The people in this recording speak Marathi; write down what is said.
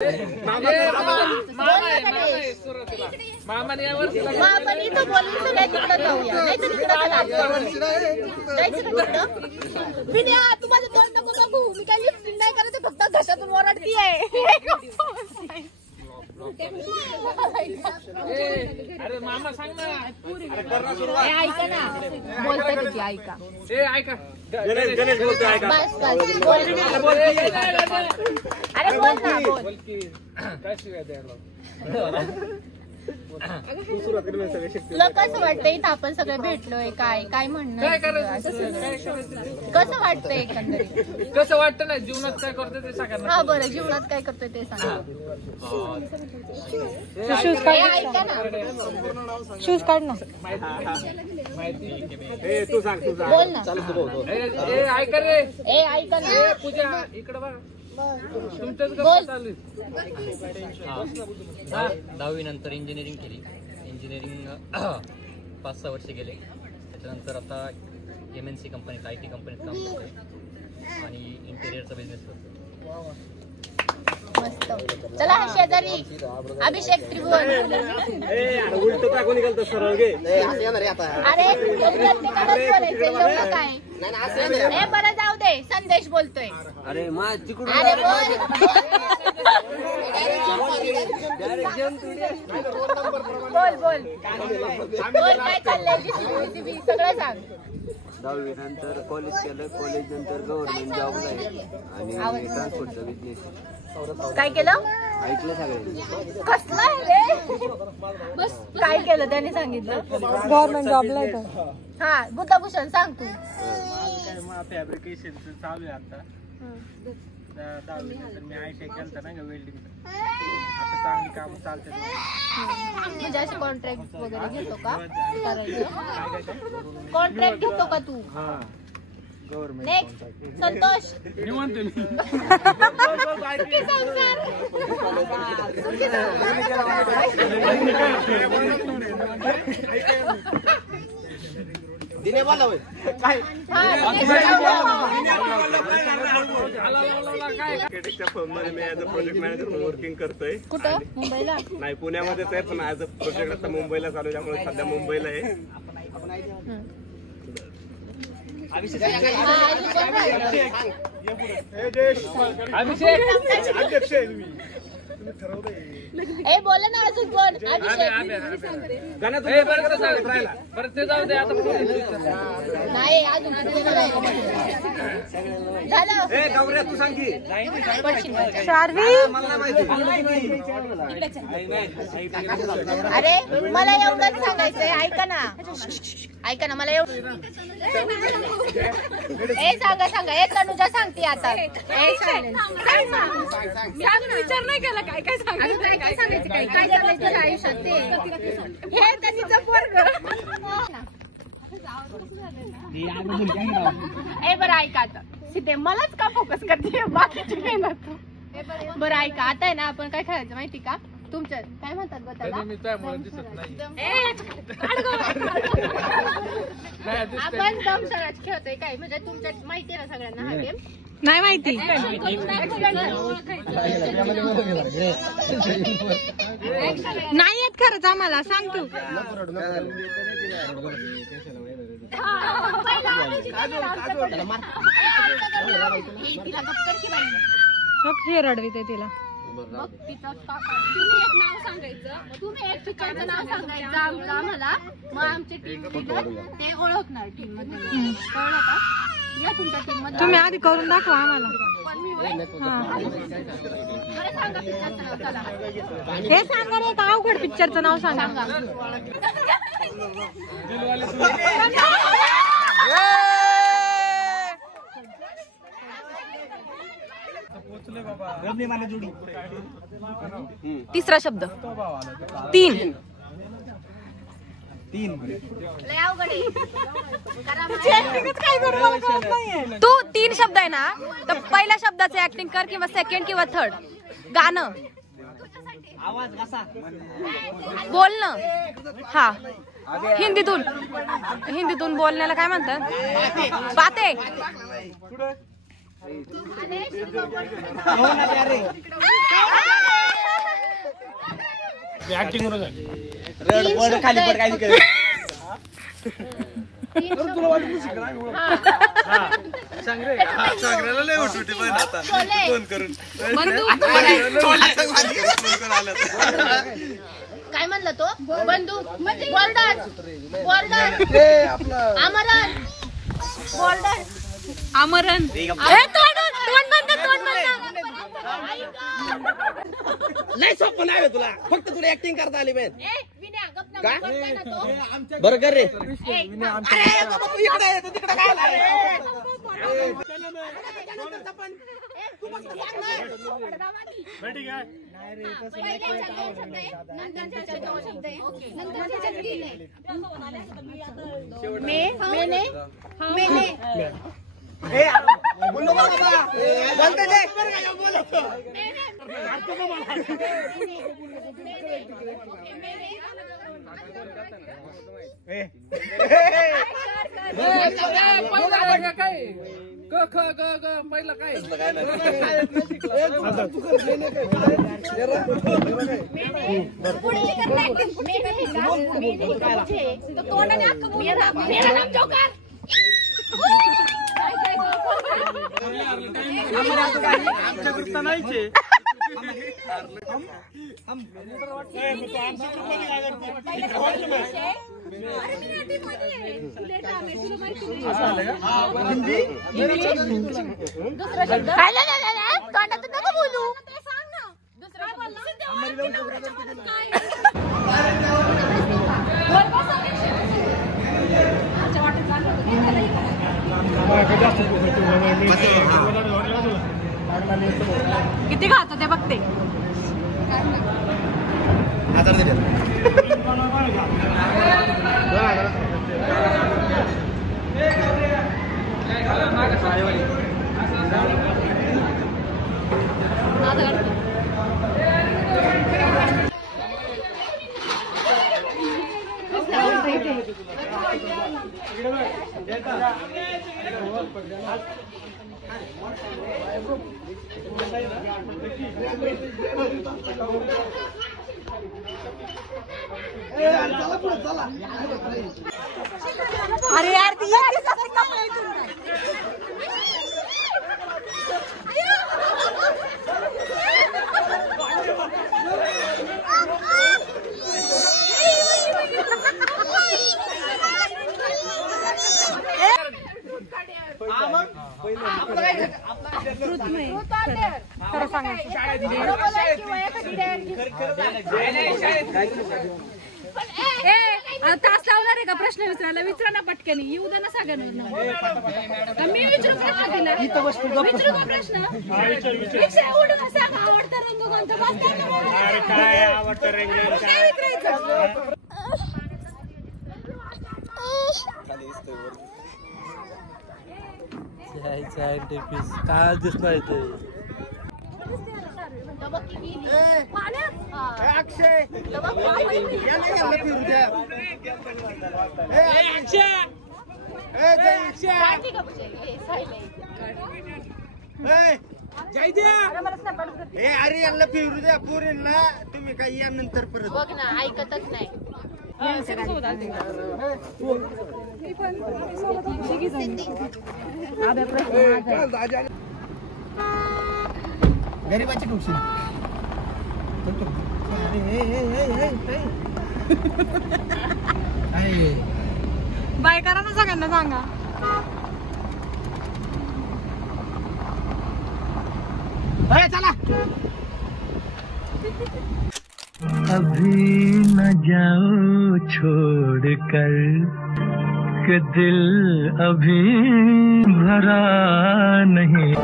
मामाने इथं बोलून सगळ्या तिकडं जाऊया नाही तर तिकडं तू माझं तोंड नको बघू मी काय लिफ्टिंग नाही करायचं फक्त घशातून ओरडती आहे. अरे मामा सांग ना. ऐका ना बोलते किती ऐका ऐका गणेश बोलतो ऐका. अरे बोल ना बोल. काय शिवाय द्यायला तुला कसं वाटतंय इथं आपण सगळे भेटलोय काय काय म्हणणं कसं वाटतंय एकंदरीत कसं वाटतं ना जीवनात काय करतो ते सांगा. हा बरं जीवनात काय करतोय ते सांगा. ऐका ना शूज काढ ना तू सांग बोल ना. ऐका रे ऐका ना पूजा इकडे बघ तुमच्याच बोल. चालू 10वी नंतर इंजिनिअरिंग केली. इंजिनिअरिंग 5-6 वर्ष गेले. त्याच्यानंतर आता MNC कंपनीत IT कंपनीत काम करतोय आणि इंटेरियरचा बिझनेस करतो. मस्त. चला शेजारी अभिषेक त्रिभुवन. उलट टाकून निघालतो सरळ घे. अरे काय हे बरं जाऊ दे. संदेश बोलतोय. अरे तिकडून अरे बोल बोल बोल काय चाललंय जीसीबी सगळं सांग. 10वी नंतर कॉलेज केलं. कॉलेज नंतर गव्हर्नमेंट जॉबला आहे आणि ट्रान्सपोर्टचा बिझनेस. काय केलं ऐकलं सगळ्यांनी. कसलं आहे रे काय केलं त्याने सांगितलं. गव्हर्नमेंट जॉबला येतो. हा बुद्धाभूषण सांग तू. फॅब्रिकेशनचं चालू आहे आता. 10वी नंतर मी ITI केलं ना वेल्डिंग. आता चांगली काम चालते. म्हणजे असे कॉन्ट्रॅक्ट वगैरे घेतो का करायचं. कॉन्ट्रॅक्ट घेतो का तू. नेक्स्ट संतोष. निवांत मी सुखी संसार. दिने बोला होय काय फर्ममध्ये मी ऍज अ प्रोजेक्ट मॅनेजर म्हणून वर्किंग करतोय. कुठं मुंबईला नाही पुण्यामध्येच आहे पण ऍज अ प्रोजेक्ट आता मुंबईला चालू त्यामुळे सध्या मुंबईला आहे. ए बोला ना अजून कोण. अभिषेक बरं ते जाऊ दे आता. नाही अजून झालं. गौऱ्या तू सांग की. शार्वी अरे मला एवढंच सांगायचंय. ऐका ना मला एवढं सांगा हे तनुजा सांगते आता. विचार नाही केला काय काय काय सांगायचं काय काय झालंय तुझ्या आयुष्यात ते हे त्यांचं पोरग. ए बरं ऐका आता सीते मलाच का फोकस करते बाकीची मेहनत. बरं ऐका आता आहे ना आपण काय करायचं माहिती का. तुमच्या काय म्हणतात बघ त्याला. मी त्यामुळे दिसत नाही. आपण दमसराज खेळतोय काय म्हणजे तुमच्या माहिती आहे ना सगळ्यांना हा गेम. नाही माहिती नाही येत खरंच आम्हाला. सांग तू. हे रडविते तिला. तुम्ही एक नाव सांगायचं. तुम्ही एक पिक्चरचं नाव सांगायचं आम्हाला. मग आमची टीम ते ओळखणार टीम मध्ये. कळलं का. या तुमच्या टीम मध्ये तुम्ही आधी करून दाखवा आम्हाला. बरं सांगा पिक्चरचं नाव. चला हे सांगा रे का अवघड पिक्चरचं नाव सांगा. तिसरा शब्द. 3 लय अवघड आहे. तू 3 शब्द आहे ना तर पहिल्या शब्दाचे ऍक्टिंग कर किंवा सेकंड किंवा थर्ड. गाणं बोलणं. हा हिंदीतून बोलण्याला काय म्हणतात. बाते. अरे खाली पड काय काय म्हणलं तो बंदूक बॉर्डर बॉर्डर आमरण बॉर्डर आमरण नाही सोपं नाही तुला फक्त तुला ऍक्टिंग करता आली पाहिजे बरं कर रे पहिला काय आमच्या ग्रुपचा नाहीचे दुसरा शब्द तोंडातून नको बोलू दुसरा किती खातो ते बघते अरे यार ती तास लावणार आहे का प्रश्न विचारायला विचारा ना पटकन येऊ दे ना सगळ्यांना मी विचारू प्रश्न दिला विचारू का प्रश्न आवडता रंग कोणता काय आवडतं रंग काय दिसतोय ते अक्षय अरे यांना फिरू द्या पोरींना तुम्ही काही या नंतर परत बघ ना ऐकतच नाही गरीबाची खुशी बाय करा ना सगळ्यांना सांगा चला अभी न जाओ छोड़ कर के दिल अभी भरा नहीं